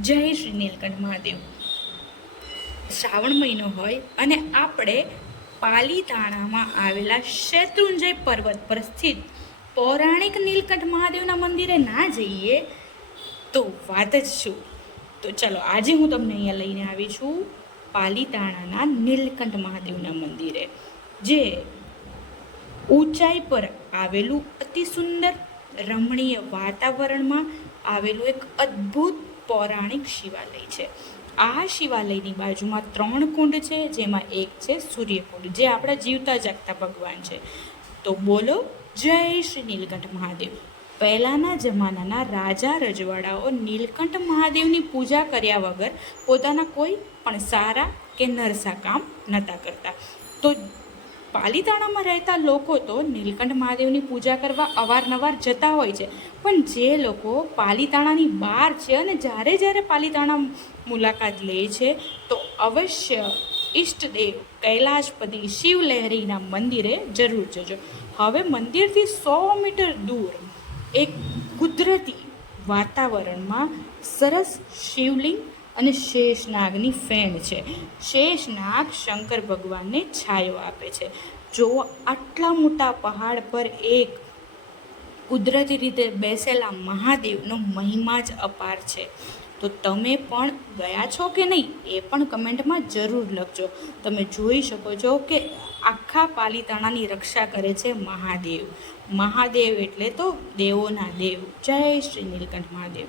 જય શ્રી નીલકંઠ મહાદેવ. શ્રાવણ મહિનો હોય અને આપણે પાલીતાણામાં આવેલા શેત્રુંજય પર્વત પર સ્થિત પૌરાણિક નીલકંઠ મહાદેવના મંદિરે ના જઈએ તો વાત જ શું. તો ચલો, આજે હું તમને અહીંયા લઈને આવી છું પાલીતાણાના નીલકંઠ મહાદેવના મંદિરે, જે ઊંચાઈ પર આવેલું અતિ સુંદર રમણીય વાતાવરણમાં આવેલું એક અદ્ભુત પૌરાણિક શિવાલય છે. આ શિવાલયની બાજુમાં 3 કુંડ છે, જેમાં એક છે સૂર્યકુંડ, જે આપણા જીવતા જાગતા ભગવાન છે. તો બોલો જય શ્રી નીલકંઠ મહાદેવ. પહેલાંના જમાનાના રાજા રજવાડાઓ નીલકંઠ મહાદેવની પૂજા કર્યા વગર પોતાના કોઈ પણ સારા કે નરસા કામ નહોતા કરતા. તો પાલીતાણામાં રહેતા લોકો તો નીલકંઠ મહાદેવની પૂજા કરવા અવારનવાર જતા હોય છે, પણ જે લોકો પાલીતાણાની બહાર છે અને જ્યારે પાલીતાણા મુલાકાત લે છે તો અવશ્ય ઈષ્ટદેવ કૈલાશપતિ શિવલહેરીના મંદિરે જરૂર જજો. હવે મંદિરથી 100 મીટર દૂર એક કુદરતી વાતાવરણમાં સરસ શિવલિંગ અને શેષનાગની ફેણ છે. શેષનાગ શંકર ભગવાનને છાયો આપે છે. જો આટલા મોટા પહાડ પર એક કુદરતી રીતે બેસેલા મહાદેવનો મહિમા જ અપાર છે. તો તમે પણ ગયા છો કે નહીં એ પણ કમેન્ટમાં જરૂર લખજો. તમે જોઈ શકો છો કે આખા પાલીતાણાની રક્ષા કરે છે મહાદેવ. મહાદેવ એટલે તો દેવોના દેવ. જય શ્રી નીલકંઠ મહાદેવ.